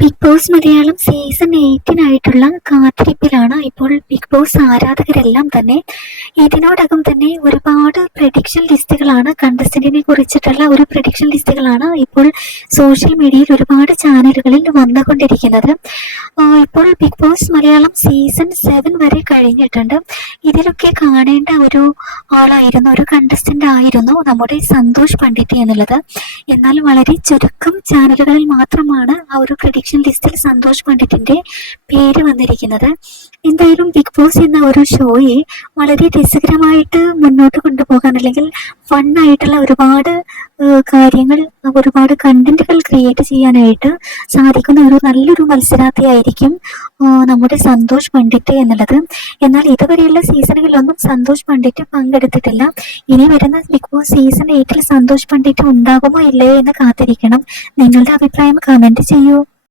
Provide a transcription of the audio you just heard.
Big boss Malayalam season 8 കാത്തിരിപ്പിലാണ് ഇപ്പോൾ big boss ആരാധകരെല്ലാം തന്നെ. ഇതിനോടകം തന്നെ ഒരുപാട് പ്രഡിക്ഷൻ ലിസ്റ്റുകളാണ്, കണ്ടസ്റ്റന്റിനെ കുറിച്ചിട്ടുള്ള ഒരു പ്രഡിക്ഷൻ ലിസ്റ്റുകളാണ് ഇപ്പോൾ സോഷ്യൽ മീഡിയയിൽ ഒരുപാട് ചാനലുകളിൽ വന്നുകൊണ്ടിരിക്കുന്നത്. ഇപ്പോൾ ബിഗ് ബോസ് മലയാളം സീസൺ 7 വരെ കഴിഞ്ഞിട്ടുണ്ട്. ഇതിലൊക്കെ കാണേണ്ട ഒരു ആളായിരുന്നു, ഒരു കണ്ടസ്റ്റന്റ് ആയിരുന്നു നമ്മുടെ സന്തോഷ് പണ്ഡിറ്റ് എന്നുള്ളത്. എന്നാൽ വളരെ ചുരുക്കം ചാനലുകളിൽ മാത്രമാണ് ആ ഒരു പ്രഡിക്ഷൻ ലിസ്റ്റിൽ സന്തോഷ് പണ്ഡിറ്റിന്റെ പേര് വന്നിരിക്കുന്നത്. എന്തായാലും ബിഗ് ബോസ് എന്ന ഒരു ഷോയെ വളരെ രസകരമായിട്ട് മുന്നോട്ട് കൊണ്ടുപോകാൻ, അല്ലെങ്കിൽ ഫണ്ണായിട്ടുള്ള ഒരുപാട് കാര്യങ്ങൾ, ഒരുപാട് കണ്ടന്റുകൾ ക്രിയേറ്റ് ചെയ്യാനായിട്ട് സാധിക്കുന്ന ഒരു നല്ലൊരു മത്സരാർത്ഥിയായിരിക്കും നമ്മുടെ സന്തോഷ് പണ്ഡിറ്റ് എന്നുള്ളത്. എന്നാൽ ഇതുവരെയുള്ള സീസണുകളിലൊന്നും സന്തോഷ് പണ്ഡിറ്റ് പങ്കെടുത്തിട്ടില്ല. ഇനി വരുന്ന Bigg Boss season 8 Santosh Pandit ഉണ്ടാകുമോ ഇല്ലയോ എന്ന് കാത്തിരിക്കണം. നിങ്ങളുടെ അഭിപ്രായം കമന്റ് ചെയ്യൂ.